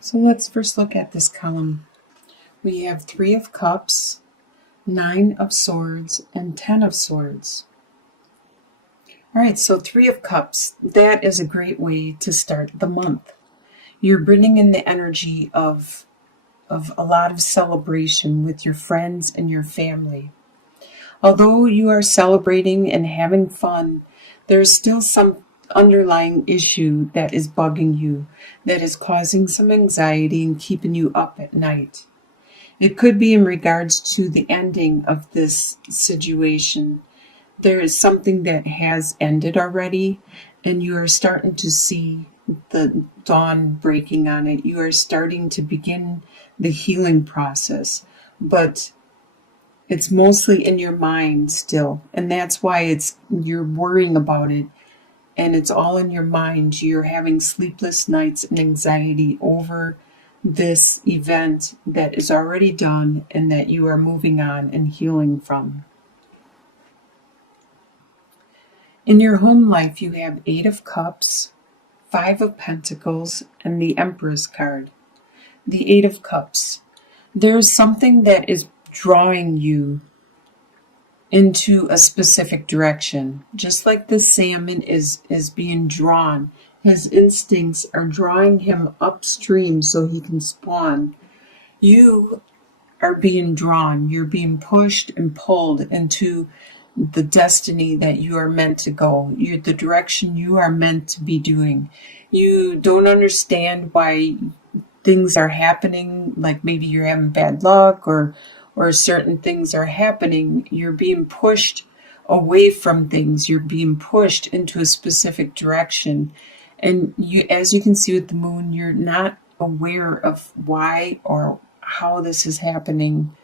So let's first look at this column. We have 3 of Cups, 9 of Swords, and 10 of Swords. All right, so 3 of Cups, that is a great way to start the month. You're bringing in the energy of a lot of celebration with your friends and your family. Although you are celebrating and having fun, there's still some underlying issue that is bugging you, that is causing some anxiety and keeping you up at night. It could be in regards to the ending of this situation. There is something that has ended already, and you are starting to see the dawn breaking on it. You are starting to begin the healing process, but it's mostly in your mind still, and that's why you're worrying about it, and it's all in your mind. You're having sleepless nights and anxiety over this event that is already done and that you are moving on and healing from. In your home life, you have 8 of Cups, 5 of Pentacles, and the Empress card. The 8 of Cups. There's something that is drawing you into a specific direction. Just like the salmon is being drawn. His instincts are drawing him upstream so he can spawn. You are being drawn. You're being pushed and pulled into the destiny that you are meant to go. The direction you are meant to be doing. You don't understand why things are happening, like maybe you're having bad luck or certain things are happening. You're being pushed away from things. You're being pushed into a specific direction. And as you can see with the moon, you're not aware of why or how this is happening.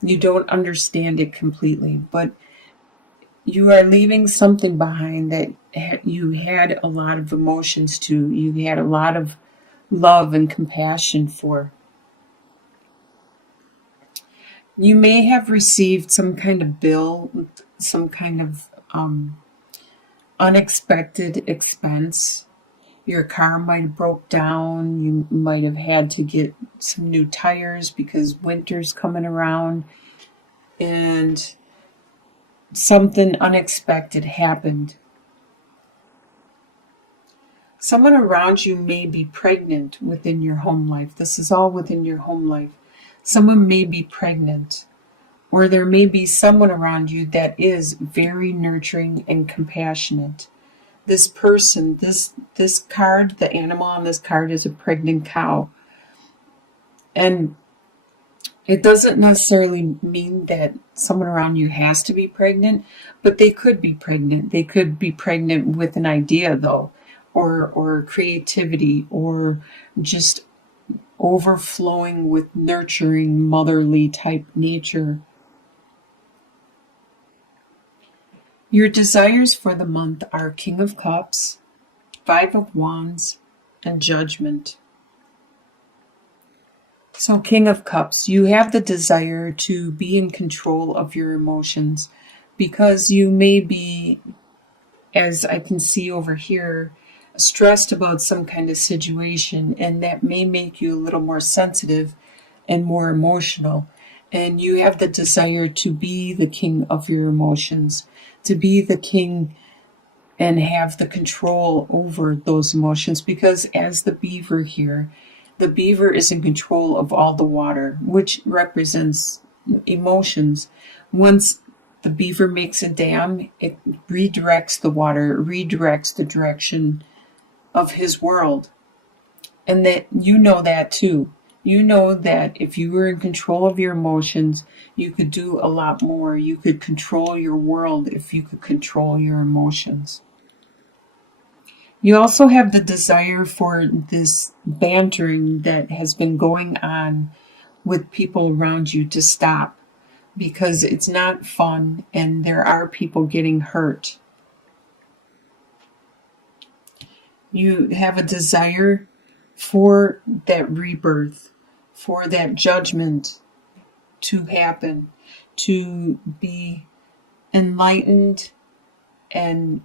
You don't understand it completely, but you are leaving something behind that you had a lot of emotions to. You had a lot of love and compassion for. You may have received some kind of bill, some kind of unexpected expense. Your car might have broke down. You might have had to get some new tires because winter's coming around. And something unexpected happened. Someone around you may be pregnant within your home life. This is all within your home life. Someone may be pregnant, or there may be someone around you that is very nurturing and compassionate. This person, this card, the animal on this card is a pregnant cow. And it doesn't necessarily mean that someone around you has to be pregnant, but they could be pregnant. They could be pregnant with an idea, though, or creativity, or just overflowing with nurturing, motherly type nature. Your desires for the month are King of Cups, 5 of Wands, and Judgment. So King of Cups, you have the desire to be in control of your emotions because you may be, as I can see over here, stressed about some kind of situation, and that may make you a little more sensitive and more emotional. And you have the desire to be the king of your emotions, to be the king and have the control over those emotions, because as the beaver here, the beaver is in control of all the water, which represents emotions. Once the beaver makes a dam, it redirects the water, it redirects the direction of his world. And that you know that too. You know that if you were in control of your emotions, you could do a lot more. You could control your world if you could control your emotions. You also have the desire for this bantering that has been going on with people around you to stop, because it's not fun and there are people getting hurt. You have a desire for that rebirth, for that judgment to happen, to be enlightened. And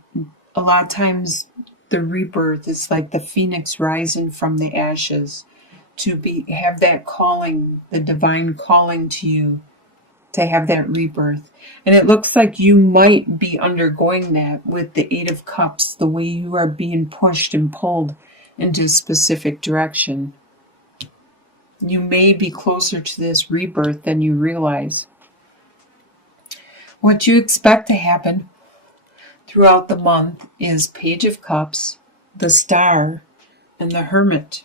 a lot of times the rebirth is like the phoenix rising from the ashes. have that calling, the divine calling to you, to have that rebirth. And it looks like you might be undergoing that with the Eight of Cups, the way you are being pushed and pulled into a specific direction. You may be closer to this rebirth than you realize. What you expect to happen throughout the month is Page of Cups, the Star, and the Hermit.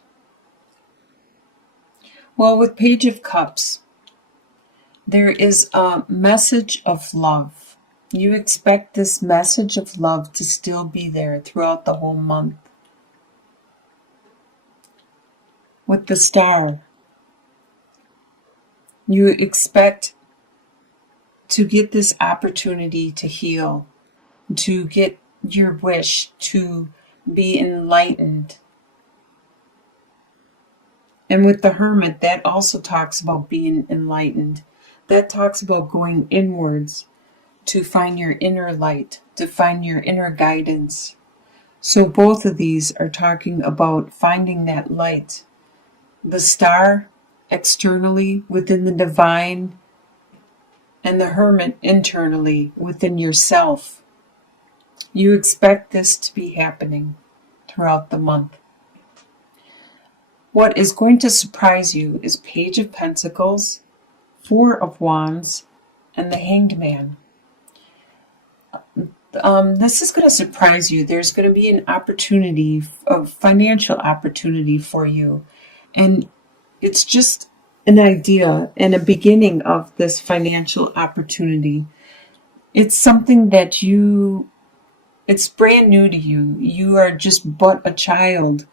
Well, with Page of Cups, there is a message of love. You expect this message of love to still be there throughout the whole month. With the Star, you expect to get this opportunity to heal, to get your wish to be enlightened. And with the Hermit, that also talks about being enlightened. That talks about going inwards to find your inner light, to find your inner guidance. So both of these are talking about finding that light. The Star externally within the divine, and the Hermit internally within yourself. You expect this to be happening throughout the month. What is going to surprise you is Page of Pentacles, Four of Wands, and the Hanged Man. This is going to surprise you. There's going to be an opportunity, a financial opportunity for you. And it's just an idea and a beginning of this financial opportunity. It's something that it's brand new to you. You are just but a child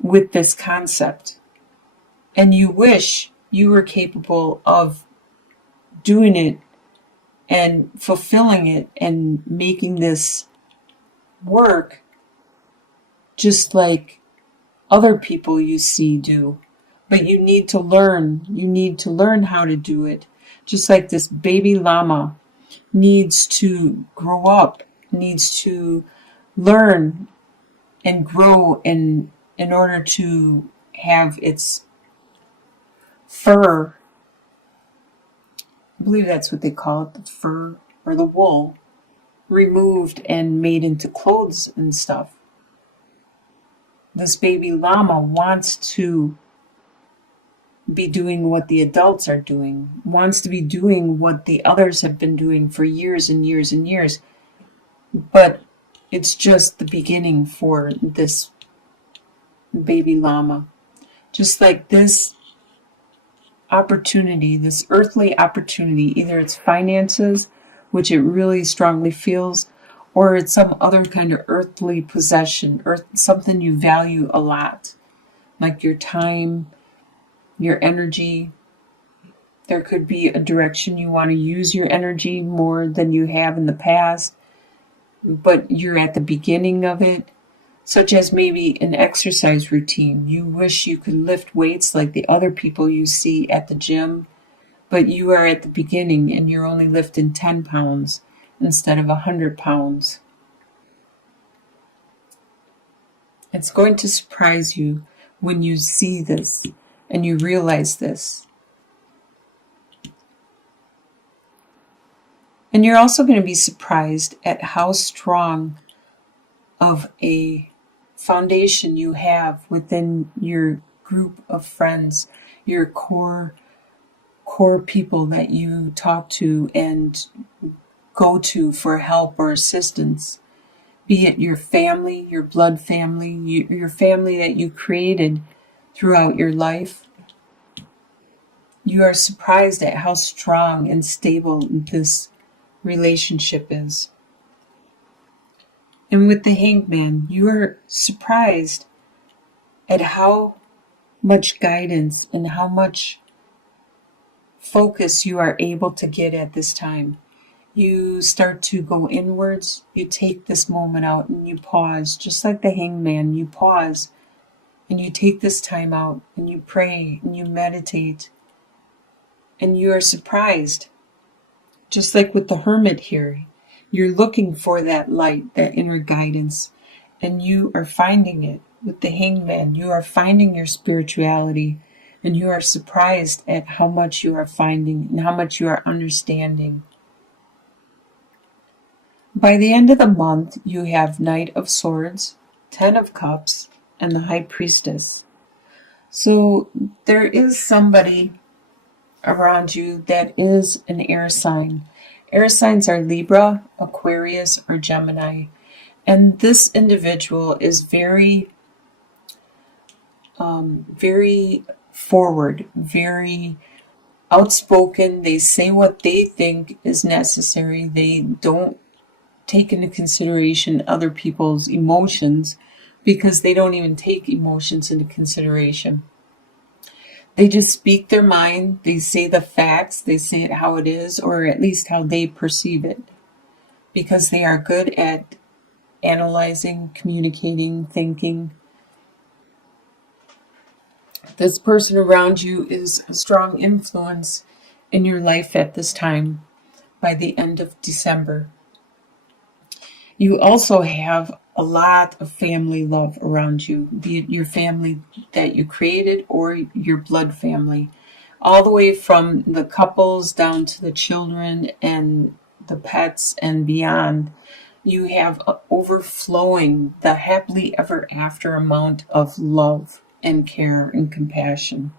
with this concept. And you wish you were capable of doing it and fulfilling it and making this work just like other people you see do. But you need to learn. You need to learn how to do it. Just like this baby llama needs to grow up, needs to learn and grow in order to have its fur, I believe that's what they call it, the fur or the wool, removed and made into clothes and stuff. This baby llama wants to be doing what the adults are doing, wants to be doing what the others have been doing for years and years and years. But it's just the beginning for this baby llama. Just like this opportunity, this earthly opportunity, either it's finances, which it really strongly feels, or it's some other kind of earthly possession, something you value a lot, like your time, your energy. There could be a direction you want to use your energy more than you have in the past, but you're at the beginning of it, such as maybe an exercise routine. You wish you could lift weights like the other people you see at the gym, but you are at the beginning and you're only lifting 10 pounds instead of 100 pounds. It's going to surprise you when you see this and you realize this. And you're also going to be surprised at how strong of a foundation you have within your group of friends, your core people that you talk to and go to for help or assistance. Be it your family, your blood family, your family that you created throughout your life. You are surprised at how strong and stable this relationship is. And with the Hanged Man, you are surprised at how much guidance and how much focus you are able to get at this time. You start to go inwards. You take this moment out and you pause, just like the Hanged Man. You pause and you take this time out and you pray and you meditate. And you are surprised, just like with the Hermit here. You're looking for that light, that inner guidance, and you are finding it. With the Hanged Man, you are finding your spirituality. And you are surprised at how much you are finding and how much you are understanding. By the end of the month, you have Knight of Swords, Ten of Cups, and the High Priestess. So there is somebody around you that is an air sign. Air signs are Libra, Aquarius, or Gemini. And this individual is very forward, very outspoken. They say what they think is necessary. They don't take into consideration other people's emotions because they don't even take emotions into consideration. They just speak their mind. They say the facts. They say it how it is, or at least how they perceive it, because they are good at analyzing, communicating, thinking. This person around you is a strong influence in your life at this time by the end of December. You also have a lot of family love around you, be it your family that you created or your blood family, all the way from the couples down to the children and the pets and beyond. You have overflowing, the happily ever after amount of love and care and compassion.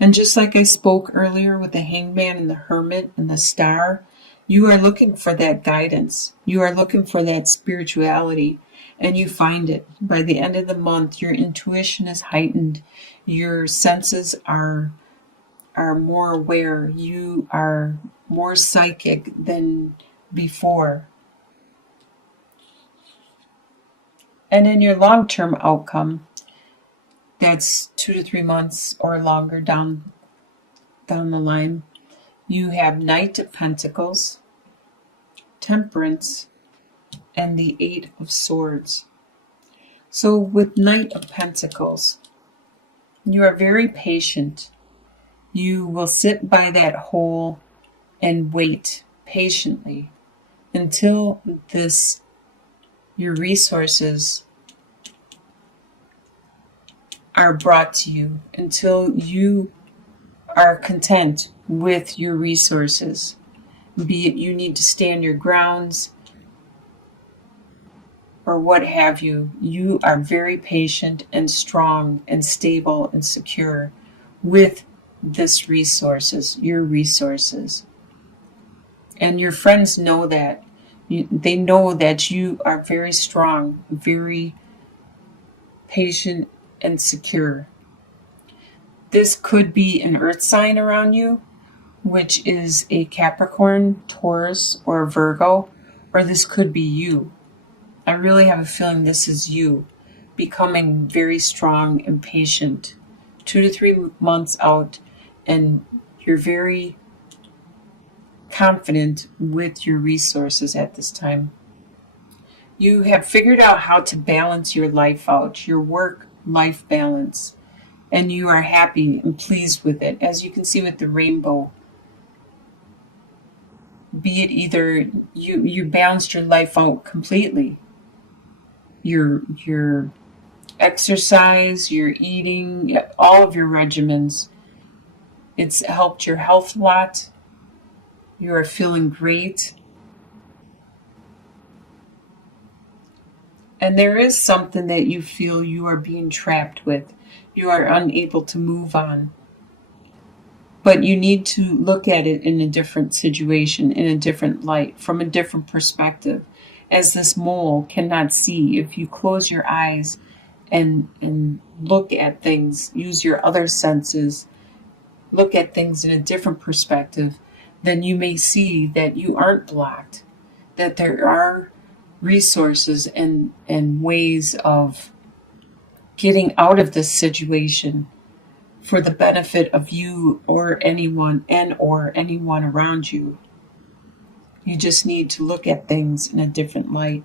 And just like I spoke earlier with the Hangman and the Hermit and the Star, you are looking for that guidance. You are looking for that spirituality, and you find it. By the end of the month, your intuition is heightened. Your senses are more aware. You are more psychic than before. And in your long-term outcome, that's 2 to 3 months or longer down the line, you have Knight of Pentacles, Temperance, and the Eight of Swords. So with Knight of Pentacles, you are very patient. You will sit by that hole and wait patiently until your resources are brought to you, until you are content with your resources. Be it you need to stand your grounds or what have you. You are very patient and strong and stable and secure with this resources, your resources. And your friends know that. They know that you are very strong, very patient and secure. This could be an earth sign around you, which is a Capricorn, Taurus, or a Virgo, or this could be you. I really have a feeling this is you becoming very strong and patient 2 to 3 months out, and you're very confident with your resources at this time. You have figured out how to balance your life out, your work-life balance, and you are happy and pleased with it. As you can see with the rainbow, be it either you balanced your life out completely, your exercise, your eating, all of your regimens, it's helped your health a lot. You are feeling great. And there is something that you feel you are being trapped with. You are unable to move on. But you need to look at it in a different situation, in a different light, from a different perspective. As this mole cannot see, if you close your eyes and look at things, use your other senses, look at things in a different perspective, then you may see that you aren't blocked, that there are resources and ways of getting out of this situation for the benefit of you or anyone around you. You just need to look at things in a different light.